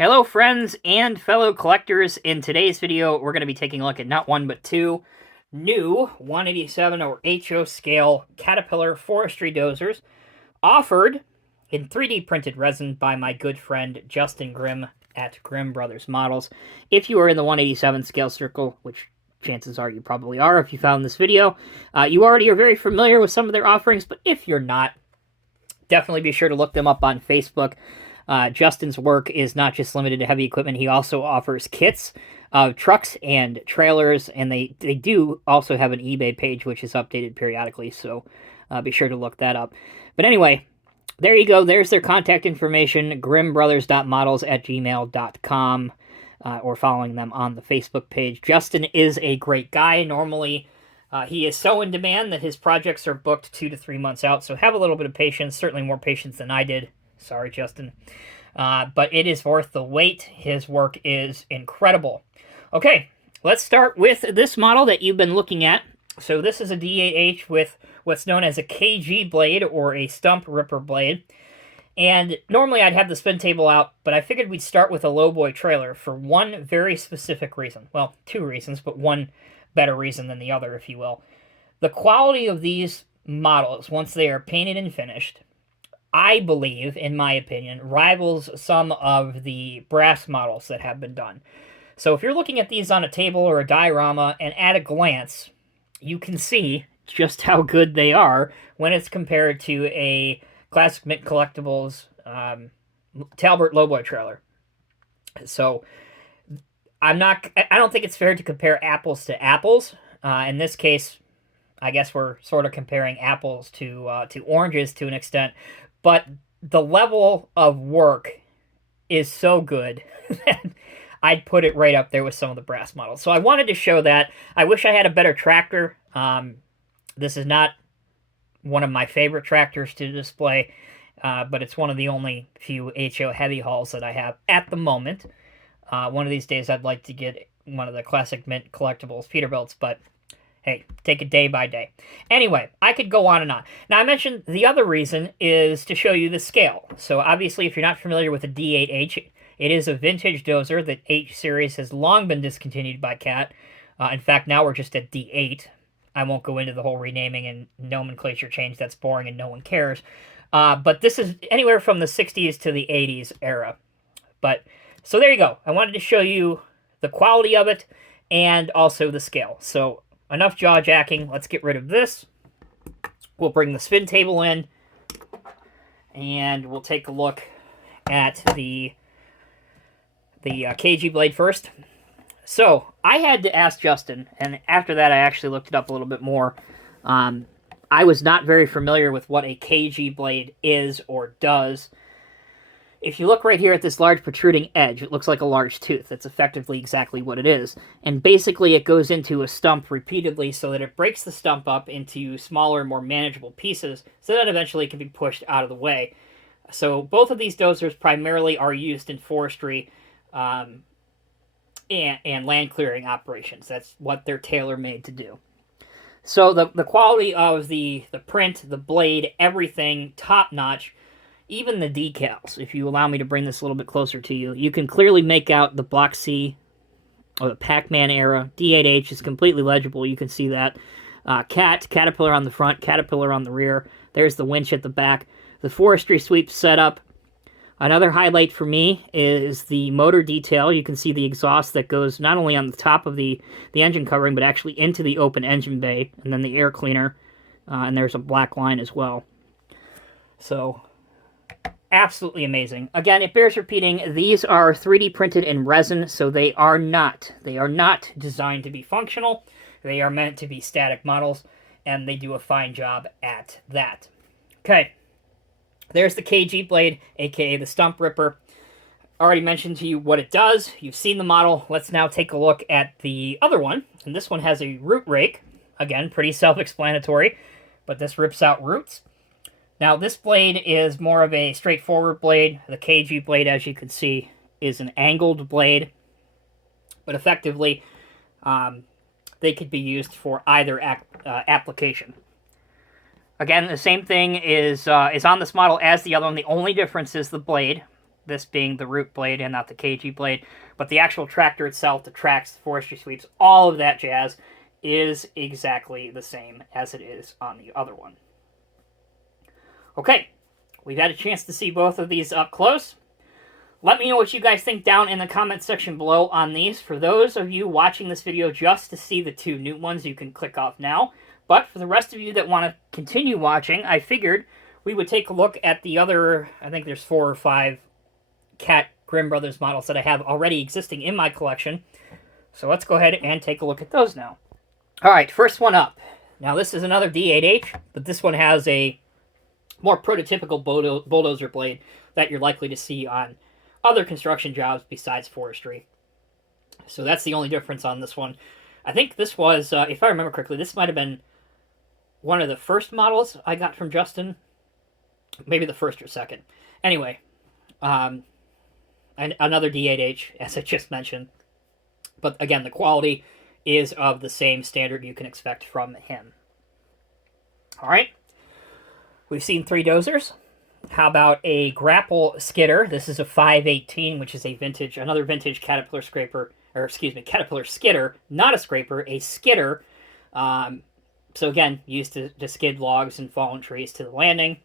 Hello friends and fellow collectors. In today's video, we're going to be taking a look at not one but two new 187 or HO scale Caterpillar forestry dozers offered in 3D printed resin by my good friend Justin Grimm at Grimm Brothers Models. If you are in the 187 scale circle, which chances are you probably are if you found this video, you already are very familiar with some of their offerings, but if you're not, definitely be sure to look them up on Facebook. Justin's work is not just limited to heavy equipment. He also offers kits of trucks and trailers, and they do also have an eBay page, which is updated periodically, so be sure to look that up. But anyway, there you go. There's their contact information, grimbrothers.models@gmail.com, or following them on the Facebook page. Justin is a great guy. Normally, he is so in demand that his projects are booked 2 to 3 months out, so have a little bit of patience, certainly more patience than I did. Sorry, Justin. But it is worth the wait. His work is incredible. Okay, let's start with this model that you've been looking at. So this is a D8H with what's known as a KG blade, or a stump ripper blade. And normally I'd have the spin table out, but I figured we'd start with a Lowboy trailer for one very specific reason. Well, two reasons, but one better reason than the other, if you will. The quality of these models, once they are painted and finished, I believe, in my opinion, rivals some of the brass models that have been done. So if you're looking at these on a table or a diorama, and at a glance, you can see just how good they are when it's compared to a Classic Mint Collectibles Talbert Lowboy trailer. So I don't think it's fair to compare apples to apples. In this case, I guess we're sort of comparing apples to oranges to an extent. But the level of work is so good that I'd put it right up there with some of the brass models. So I wanted to show that. I wish I had a better tractor. This is not one of my favorite tractors to display, but it's one of the only few HO heavy hauls that I have at the moment. One of these days I'd like to get one of the Classic Mint Collectibles Peterbilts, but hey, take it day by day. Anyway, I could go on and on. Now, I mentioned the other reason is to show you the scale. So obviously, if you're not familiar with the D8H, it is a vintage dozer. The H series has long been discontinued by Cat. In fact, now we're just at D8. I won't go into the whole renaming and nomenclature change. That's boring and no one cares. But this is anywhere from the 60s to the 80s era. But so there you go. I wanted to show you the quality of it and also the scale. So enough jaw-jacking. Let's get rid of this. We'll bring the spin table in, and we'll take a look at the KG Blade first. So I had to ask Justin, and after that I actually looked it up a little bit more. I was not very familiar with what a KG Blade is or does. If you look right here at this large protruding edge, it looks like a large tooth. That's effectively exactly what it is. And basically it goes into a stump repeatedly so that it breaks the stump up into smaller, more manageable pieces so that eventually it can be pushed out of the way. So both of these dozers primarily are used in forestry and land clearing operations. That's what they're tailor-made to do. So the quality of the print, the blade, everything, top-notch. Even the decals, if you allow me to bring this a little bit closer to you, you can clearly make out the Block C, or the Pac-Man era. D8H is completely legible, you can see that. Caterpillar on the front, Caterpillar on the rear. There's the winch at the back. The forestry sweep setup. Another highlight for me is the motor detail. You can see the exhaust that goes not only on the top of the engine covering, but actually into the open engine bay, and then the air cleaner, and there's a black line as well. So absolutely amazing. Again, it bears repeating, these are 3D printed in resin, so they are not designed to be functional. They are meant to be static models, and they do a fine job at that. Okay, there's the KG Blade, aka the Stump Ripper. Already mentioned to you what it does. You've seen the model. Let's now take a look at the other one, and this one has a root rake. Again, pretty self-explanatory, but this rips out roots. Now, this blade is more of a straightforward blade. The KG Blade, as you can see, is an angled blade. But effectively, they could be used for either application. Again, the same thing is on this model as the other one. The only difference is the blade. this being the Root Blade and not the KG Blade, but the actual tractor itself, the tracks, the forestry sweeps, all of that jazz is exactly the same as it is on the other one. Okay, we've had a chance to see both of these up close. Let me know what you guys think down in the comment section below on these. For those of you watching this video just to see the two new ones, you can click off now. But for the rest of you that want to continue watching, I figured we would take a look at the other, I think there's 4 or 5 Cat Grimm Brothers models that I have already existing in my collection. So let's go ahead and take a look at those now. Alright, first one up. Now this is another D8H, but this one has a more prototypical bulldozer blade that you're likely to see on other construction jobs besides forestry. So that's the only difference on this one. I think this was, if I remember correctly, this might have been one of the first models I got from Justin. Maybe the first or second. Anyway, and another D8H, as I just mentioned. But again, the quality is of the same standard you can expect from him. Alright. We've seen 3 Dozers. How about a grapple skidder? This is a 518, which is a vintage, another vintage Caterpillar scraper, or excuse me, Caterpillar skidder, not a scraper, a skidder. So again, used to skid logs and fallen trees to the landing.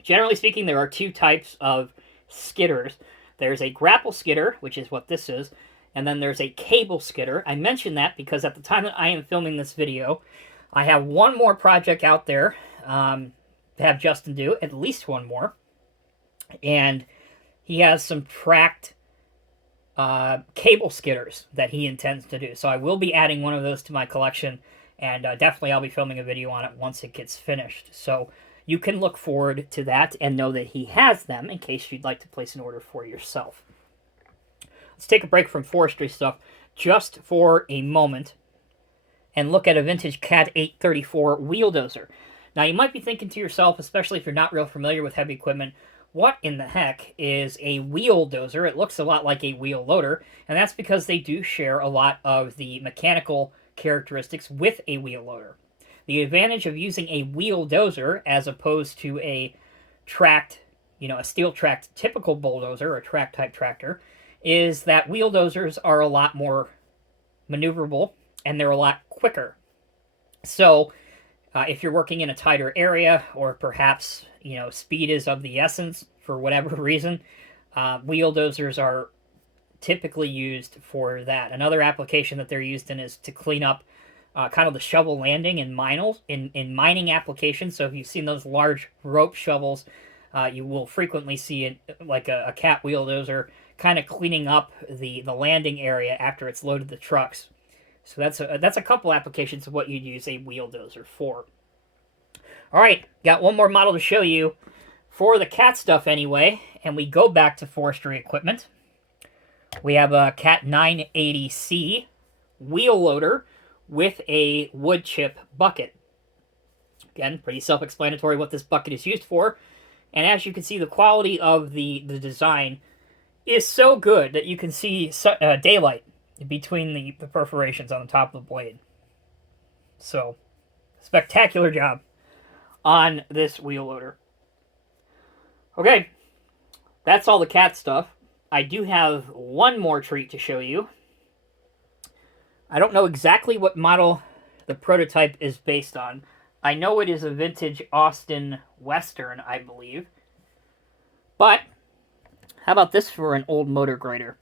Generally speaking, there are 2 types of skidders. There's a grapple skidder, which is what this is, and then there's a cable skidder. I mention that because at the time that I am filming this video, I have one more project out there to have Justin do, at least one more. And he has some tracked cable skidders that he intends to do. So I will be adding one of those to my collection, and definitely I'll be filming a video on it once it gets finished. So you can look forward to that and know that he has them in case you'd like to place an order for yourself. Let's take a break from forestry stuff just for a moment and look at a vintage Cat 834 wheel dozer. Now, you might be thinking to yourself, especially if you're not real familiar with heavy equipment, what in the heck is a wheel dozer? It looks a lot like a wheel loader, and that's because they do share a lot of the mechanical characteristics with a wheel loader. The advantage of using a wheel dozer as opposed to a tracked, a steel-tracked typical bulldozer or track-type tractor is that wheel dozers are a lot more maneuverable and they're a lot quicker. So, if you're working in a tighter area, or perhaps, speed is of the essence for whatever reason, wheel dozers are typically used for that. Another application that they're used in is to clean up kind of the shovel landing in mining applications. So if you've seen those large rope shovels, you will frequently see it, like a cat wheel dozer kind of cleaning up the landing area after it's loaded the trucks. So that's a couple applications of what you'd use a wheel dozer for. All right, got one more model to show you for the cat stuff anyway, and we go back to forestry equipment. We have a Cat 980C wheel loader with a wood chip bucket. Again, pretty self-explanatory what this bucket is used for. And as you can see, the quality of the design is so good that you can see daylight between the perforations on the top of the blade. So, spectacular job on this wheel loader. Okay, that's all the cat stuff. I do have one more treat to show you. I don't know exactly what model the prototype is based on. I know it is a vintage Austin Western, I believe. But, how about this for an old motor grader?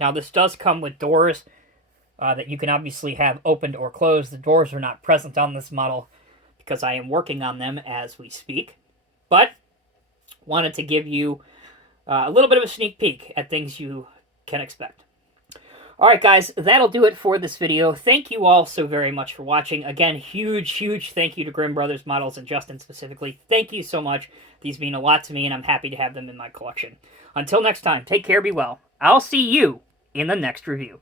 Now, this does come with doors that you can obviously have opened or closed. The doors are not present on this model because I am working on them as we speak. But, wanted to give you a little bit of a sneak peek at things you can expect. Alright guys, that'll do it for this video. Thank you all so very much for watching. Again, huge thank you to Grimm Brothers Models and Justin specifically. Thank you so much. These mean a lot to me and I'm happy to have them in my collection. Until next time, take care, be well. I'll see you in the next review.